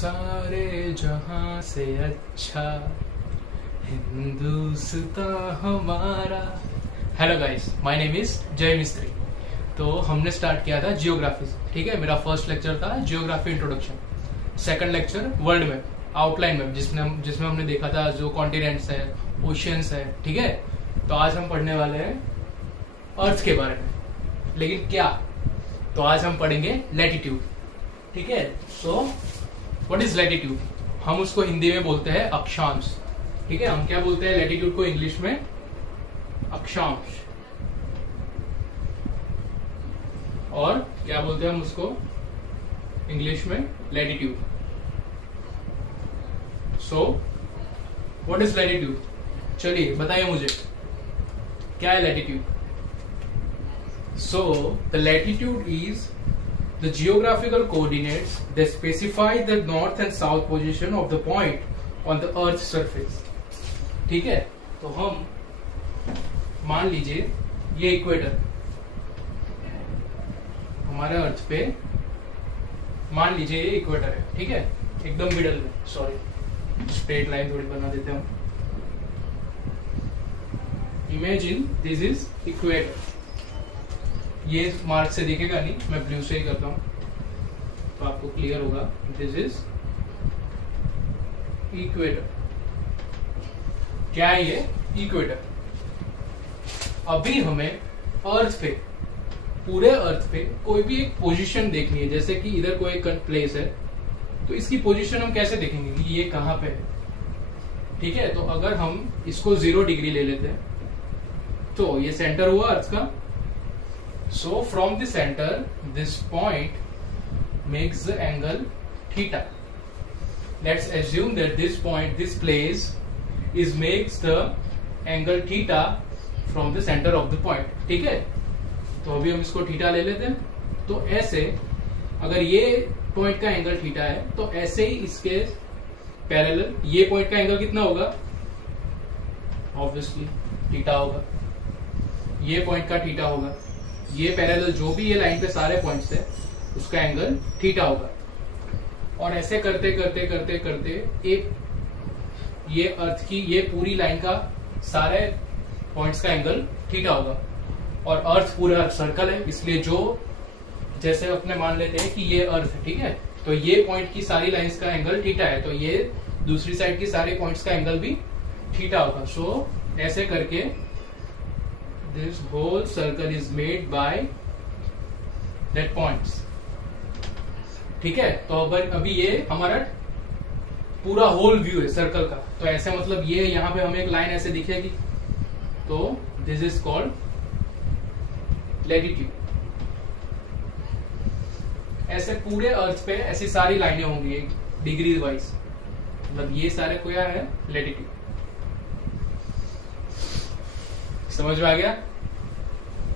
सारे जहां से अच्छा हिंदुस्तान हमारा। Hello guys, my name is जय मिस्त्री। तो हमने स्टार्ट किया था जियोग्राफी से, ठीक है। मेरा फर्स्ट लेक्चर था geography introduction, second lecture world map, outline map, जिसमें हमने देखा था जो कॉन्टिनेंट्स है, ओशियंस है, ठीक है। तो आज हम पढ़ने वाले हैं अर्थ के बारे में, लेकिन क्या, तो आज हम पढ़ेंगे लैटिट्यूड, ठीक है। सो व्हाट इज लैटिट्यूड? हम उसको हिंदी में बोलते हैं अक्षांश, ठीक है। हम क्या बोलते हैं लैटिट्यूड को इंग्लिश में? अक्षांश। और क्या बोलते हैं हम उसको इंग्लिश में? Latitude. So what is latitude? चलिए बताइए मुझे, क्या है latitude? So the latitude is the geographical coordinates that specify the north and south position of the point on the earth's surface, ठीक है। तो हम मान लीजिए ये इक्वेटर हमारे अर्थ पे, मान लीजिए ये इक्वेटर है, ठीक है, एकदम मिडल में। सॉरी, स्ट्रेट लाइन थोड़ी बना देते हैं। Imagine this is equator. ये मार्क से दिखेगा नहीं, मैं ब्लू से ही करता हूं तो आपको क्लियर होगा। This is equator. क्या है ये? इक्वेटर। अभी हमें अर्थ पे, पूरे अर्थ पे कोई भी एक पोजीशन देखनी है। जैसे कि इधर कोई एक प्लेस है, तो इसकी पोजीशन हम कैसे देखेंगे कि ये कहां पे है, ठीक है। तो अगर हम इसको 0 डिग्री ले लेते हैं तो ये सेंटर हुआ अर्थ का। So from the center, this point makes the angle theta. Let's assume that this point, this place, makes the angle theta from the center of the point. ठीक है, तो अभी हम इसको थीटा ले लेते हैं। तो ऐसे अगर ये पॉइंट का एंगल थीटा है, तो ऐसे ही इसके पैरेलल ये पॉइंट का एंगल कितना होगा? ऑब्वियसली थीटा होगा। ये पॉइंट का थीटा होगा। ये पैरेलल जो भी ये लाइन पे सारे पॉइंट्स है, उसका एंगल थीटा होगा। और ऐसे करते करते करते करते एक ये अर्थ की ये पूरी लाइन का सारे पॉइंट्स का एंगल थीटा होगा। और अर्थ पूरा सर्कल है, इसलिए जो जैसे अपने मान लेते हैं कि ये अर्थ है, ठीक है, तो ये पॉइंट की सारी लाइंस का एंगल थीटा है, तो ये दूसरी साइड की सारे पॉइंट्स का एंगल भी थीटा होगा। सो ऐसे करके this whole circle is made by that points, ठीक है। तो अभी ये हमारा पूरा होल व्यू है सर्कल का। तो ऐसे मतलब ये यहां पे हमें एक लाइन ऐसे दिखेगी, तो दिस इज कॉल्ड लैटिट्यूड। ऐसे पूरे अर्थ पे ऐसी सारी लाइनें होंगी डिग्री वाइज, मतलब ये सारे को क्या है? लैटिट्यूड। समझ में आ गया?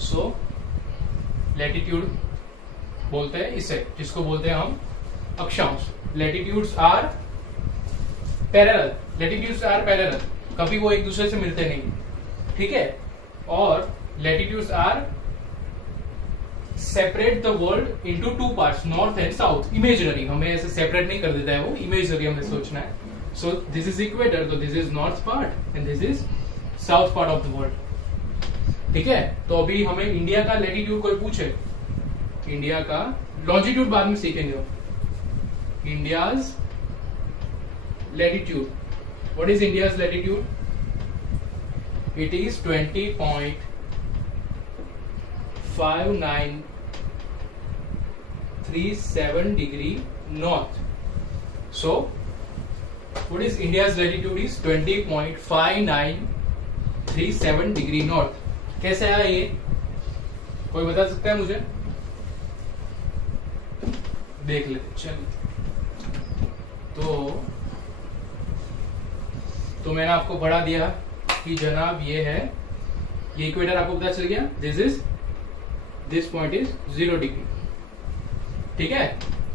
सो लैटिट्यूड बोलते हैं इसे, जिसको बोलते हैं हम अक्षांश। Latitudes are parallel, latitudes are parallel, कभी वो एक दूसरे से मिलते नहीं, ठीक है। और latitudes are separate the world into 2 parts, north and south. Imaginary, हमें ऐसे सेपरेट नहीं कर देता है वो, इमेजिनरी हमें सोचना है। सो दिस इज इक्वेटर, तो this is north part and this is south part of the world, ठीक है। तो अभी हमें इंडिया का लैटिट्यूड कोई पूछे, इंडिया का लॉन्जिट्यूड बाद में सीखेंगे। India's latitude, what is India's latitude? It is 20.5937 degree north. So what is India's latitude? Is 20.5937 degree north. कैसे आया ये? कोई बता सकता है मुझे? देख लेते, चलिए। तो मैंने आपको बढ़ा दिया कि जनाब ये है, ये इक्वेटर आपको पता चल गया। दिस पॉइंट इज 0 डिग्री, ठीक है।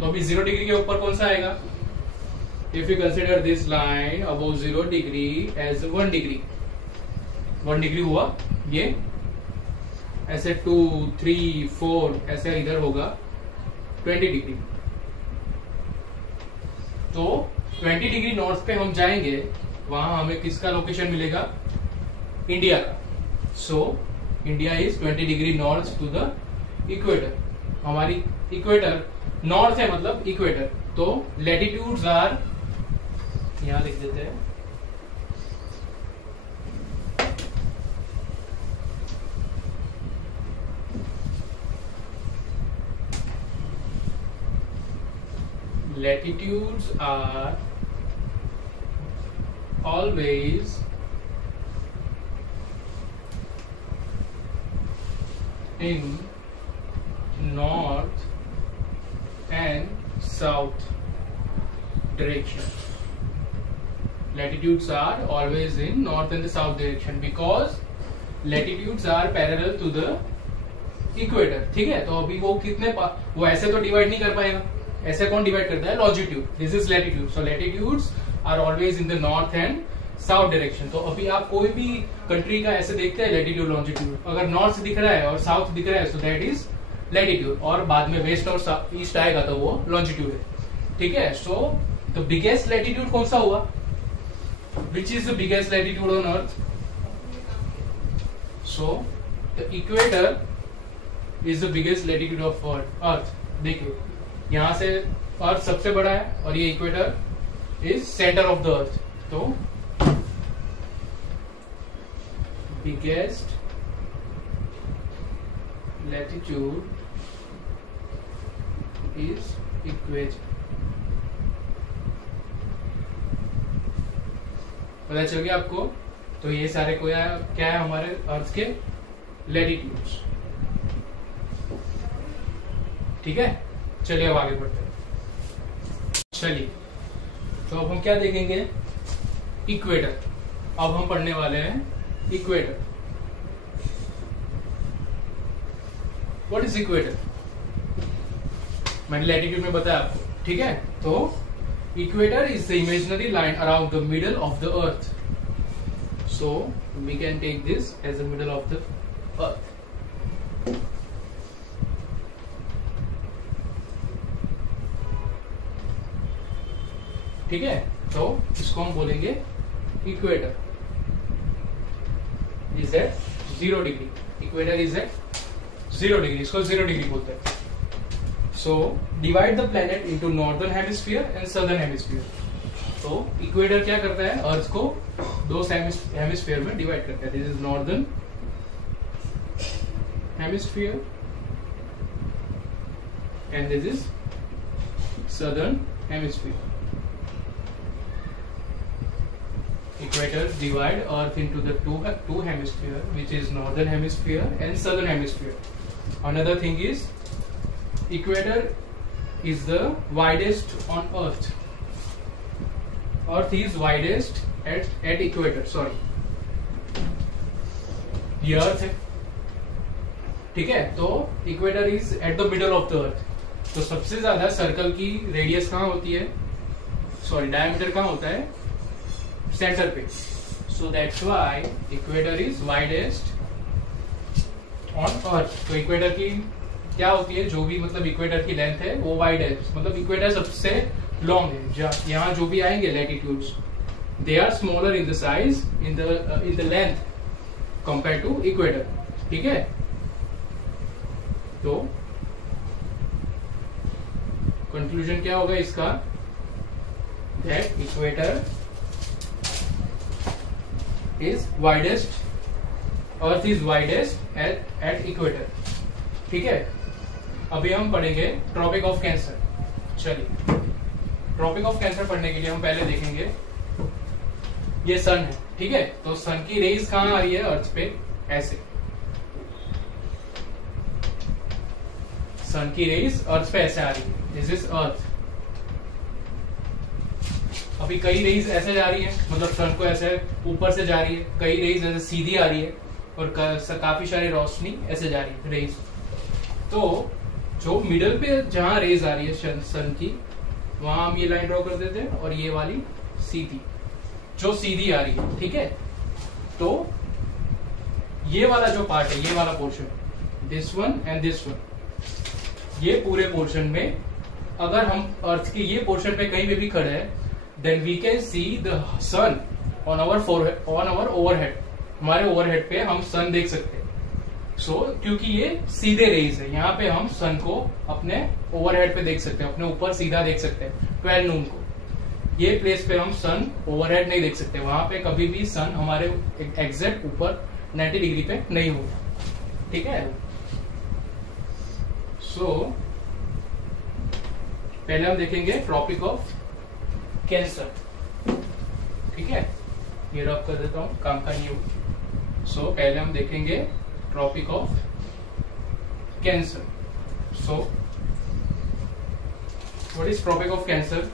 तो अभी 0 डिग्री के ऊपर कौन सा आएगा? If you consider this line above 0 degree as 1 degree, 1 degree हुआ ये, ऐसे 2, 3, 4 ऐसे इधर होगा 20 डिग्री। तो 20 डिग्री नॉर्थ पे हम जाएंगे, वहां हमें किसका लोकेशन मिलेगा? इंडिया का। So India is 20 degree north to the equator. हमारी इक्वेटर नॉर्थ है, मतलब इक्वेटर। तो लैटिट्यूड्स आर, यहां लिख देते हैं, latitudes are always in north and south direction. Latitudes are always in north and the south direction because latitudes are parallel to the equator. ठीक है, तो अभी वो कितने वो ऐसे तो डिवाइड नहीं कर पाएगा। ऐसे कौन डिवाइड करता है? Longitude. This is latitude. So latitudes are always in the north and south direction. तो अभी आप कोई भी कंट्री का ऐसे देखते हैं लैटिट्यूड लॉन्जिट्यूड, अगर नॉर्थ दिख रहा है और साउथ दिख रहा है सो दैट इज लैटिट्यूड, और बाद में वेस्ट और ईस्ट आएगा तो वो लॉन्जिट्यूड है। ठीक है, सो द बिगेस्ट लैटिट्यूड कौन सा हुआ? विच is the biggest latitude on earth? So the equator is the biggest latitude of earth. देखिए, यहां से अर्थ सबसे बड़ा है और ये equator is centre of the अर्थ। तो बिगेस्ट लैटिट्यूड इज इक्वेटर। पता चल गया आपको? तो ये सारे को क्या है हमारे अर्थ के लैटिट्यूड्स। ठीक है, चलिए अब आगे बढ़ते हैं। चलिए, तो अब हम क्या देखेंगे? इक्वेटर। अब हम पढ़ने वाले हैं इक्वेटर। What is equator? मैंने लैटिट्यूड में बताया आपको। ठीक है, तो equator is the imaginary line around the middle of the earth. So we can take this as the middle of the earth. ठीक है, तो इसको हम बोलेंगे equator is at 0 degree. Equator is at 0 degree, इसको 0 डिग्री बोलते हैं। So divide the planet into northern hemisphere and southern hemisphere. तो इक्वेटर क्या करता है? अर्थ को दो हेमिस्फीयर में डिवाइड करता है। This is northern hemisphere and this is southern hemisphere. Equator divide Earth into the two hemisphere, which is northern hemisphere and southern hemisphere. Another thing is, equator is the widest on Earth. Earth is widest at equator. Sorry, ये Earth है। ठीक है, तो equator is at the middle of the Earth. तो सबसे ज्यादा circle की radius कहाँ होती है? सॉरी, डायमीटर कहाँ होता है? सेंटर पे। So that's why equator is widest on earth. तो इक्वेटर की क्या होती है? जो भी मतलब इक्वेटर की लेंथ है वो वाइड है, मतलब इक्वेटर सबसे लॉन्ग है। यहाँ जो भी आएंगे latitudes, they are smaller in the size, in the length compare to equator. ठीक है, तो कंक्लूजन क्या होगा इसका? That equator is widest, Earth is widest at equator. ठीक है, अभी हम पढ़ेंगे ट्रॉपिक ऑफ कैंसर। चलिए, ट्रॉपिक ऑफ कैंसर पढ़ने के लिए हम पहले देखेंगे, ये सन है। ठीक है, तो सन की रेज कहाँ आ रही है? अर्थ पे ऐसे। सन की रेज अर्थ पे ऐसे आ रही है। This is earth. अभी कई रेज ऐसे जा रही है, मतलब सन को ऐसे ऊपर से जा रही है, कई रेज ऐसे सीधी आ रही है और काफी सारी रोशनी ऐसे जा रही है रेज। तो जो मिडल पे जहां रेज आ रही है सन की, वहां हम ये लाइन ड्रॉ कर देते हैं और ये वाली सीधी, जो सीधी आ रही है। ठीक है, तो ये वाला जो पार्ट है, ये वाला portion, this one and this one, ये पूरे पोर्शन में अगर हम अर्थ के ये पोर्शन पे कहीं पे भी खड़े हैं, then we can see the sun on our overhead. हमारे ओवरहेड पे हम सन देख सकते हैं। सो क्योंकि ये सीधे रेज है, यहाँ पे हम सन को अपने ओवरहेड पे देख सकते हैं, अपने ऊपर सीधा देख सकते हैं 12 नून को। ये प्लेस पे हम सन ओवरहेड नहीं देख सकते, वहां पे कभी भी सन हमारे एग्जैक्ट ऊपर 90 डिग्री पे नहीं होगा। ठीक है। सो पहले हम देखेंगे ट्रॉपिक ऑफ कैंसर। ठीक है, ये रब कर देता हूं, काम का नहीं होगा। सो पहले हम देखेंगे Tropic of Cancer. So what is Tropic of Cancer?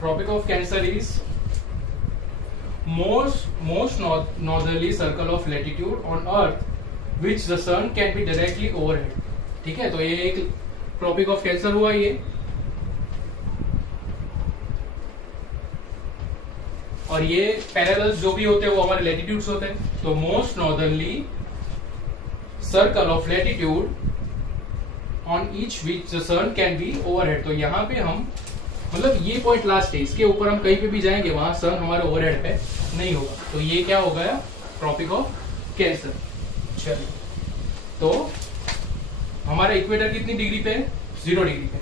Tropic of Cancer is most northerly circle of latitude on earth which the sun can be directly overhead। ठीक है, तो ये एक ट्रॉपिक ऑफ कैंसर हुआ ये। और ये पैरेलल्स जो भी होते हैं वो हमारे लैटिट्यूड्स होते हैं। तो most northernly circle of latitude on each which the sun can be overhead. तो यहाँ पे हम मतलब ये पॉइंट लास्ट है, इसके ऊपर हम कहीं पे भी जाएंगे वहां सन हमारे ओवरहेड पे नहीं होगा। तो ये क्या हो गया? Tropic of Cancer. चलिए, तो हमारा इक्वेटर कितनी डिग्री पे है? 0 डिग्री पे।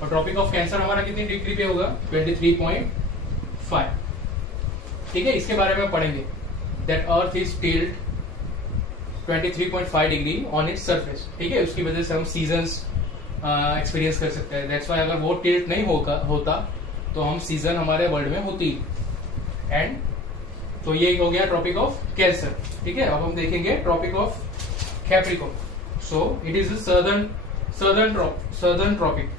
और ट्रॉपिक ऑफ कैंसर हमारा कितनी डिग्री पे होगा? 23.5। ठीक है, इसके बारे में पढ़ेंगे। That earth is tilt 23.5 degree on its surface. ठीक है, उसकी वजह से हम सीजन्स एक्सपीरियंस कर सकते हैं। दैट्स व्हाई अगर वो टिल्ट नहीं होता तो हम सीजन हमारे वर्ल्ड में होती। एंड तो ये हो गया ट्रॉपिक ऑफ कैंसर। ठीक है, अब हम देखेंगे Tropic of Capricorn. So it is southern tropic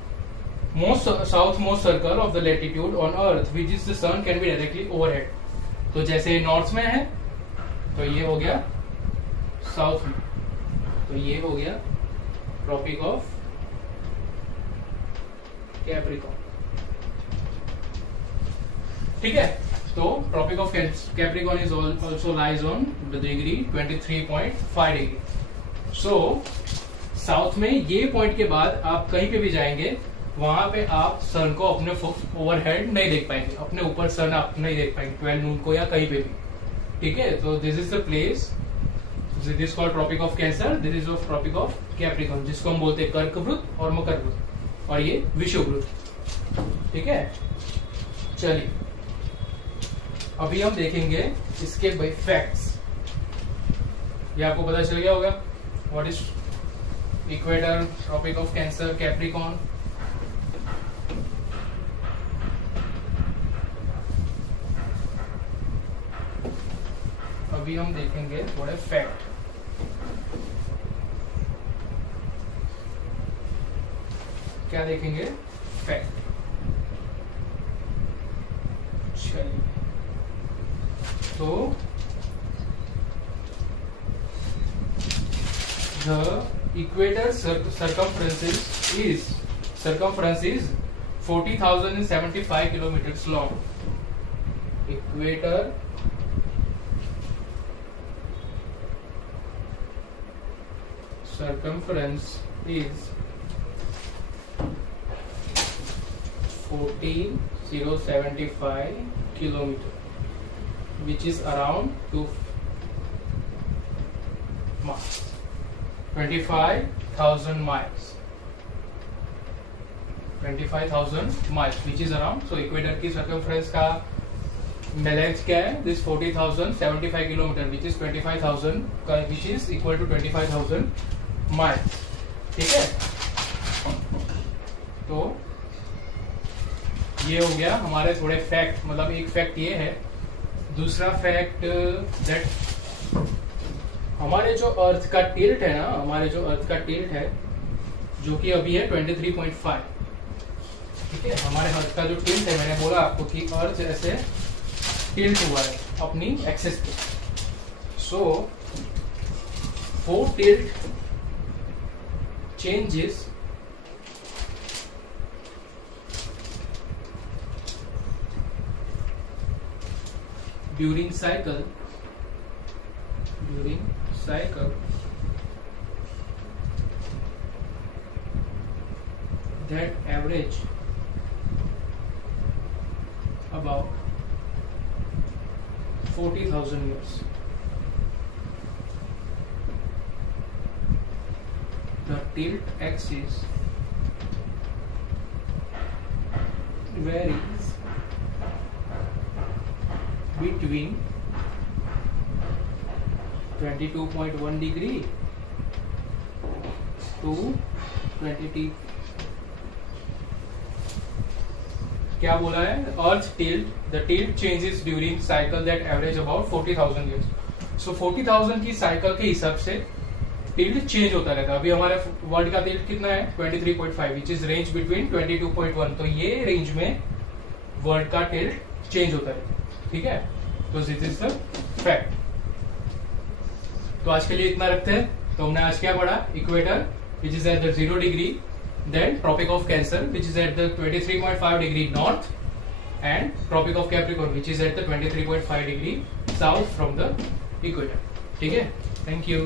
south most circle of the latitude on earth which is the sun can be directly overhead. तो जैसे नॉर्थ में है तो ये हो गया साउथ में, तो ये हो गया ट्रॉपिक ऑफ कैप्रिकॉर्न। ठीक है, तो Tropic of Capricorn is also lies on the degree 23.5 degree. So south में ये पॉइंट के बाद आप कहीं पे भी जाएंगे वहां पे आप सन को अपने ओवरहेड नहीं देख पाएंगे, अपने ऊपर सन आप नहीं देख पाएंगे 12 नून को या कहीं पे भी। ठीक है, तो this is the place, this called Tropic of Cancer, this is of Tropic of Capricorn, जिसको हम बोलते हैं कर्कवृत्त और मकरवृत्त, और ये विषुववृत्त। ठीक है, चलिए अभी हम देखेंगे इसके फैक्ट्स। ये आपको पता चल गया होगा what is equator, Tropic of Cancer, Capricorn. अभी हम देखेंगे थोड़े फैक्ट। क्या देखेंगे? फैक्ट। चलिए, तो the equator circumference is 40,075 kilometers long. Equator circumference is 40,075 kilometers, which is around 25,000 miles. 25,000 miles, which is around, so equator की circumference का length क्या है? This 40,075 kilometer, which is 25,000 का, which is equal to 25,000 miles. ठीक है, तो ये हो गया हमारे थोड़े फैक्ट। मतलब एक फैक्ट ये है, दूसरा फैक्ट दैट हमारे जो अर्थ का टिल्ट है ना, हमारे जो अर्थ का टिल्ट है जो कि अभी है 23.5। ठीक है, हमारे अर्थ का जो टिल्ट है, मैंने बोला आपको कि अर्थ ऐसे टिल्ट हुआ है अपनी एक्सिस पे। सो वो tilt changes during cycle that average about 40,000 years. The tilt axis varies between 22.1 degree to 20. क्या बोला है? Earth tilt, the tilt changes during cycle that average about 40,000 years. So 40,000 की साइकिल के हिसाब से टिल्ट चेंज होता रहता है. अभी हमारे वर्ल्ड का टिल्ट कितना है? 23.5, विच इज रेंज बिटवीन 22.1. तो ये रेंज में वर्ल्ड का टिल्ट चेंज होता है. ठीक है, तो दिस इज द फैक्ट. तो आज के लिए इतना रखते हैं. तो हमने आज क्या पढ़ा? Equator which is at the 0 degree, then Tropic of Cancer which is at the 23.5 degree north, and Tropic of Capricorn which is at the 23.5 degree south from the equator. ठीक है, thank you.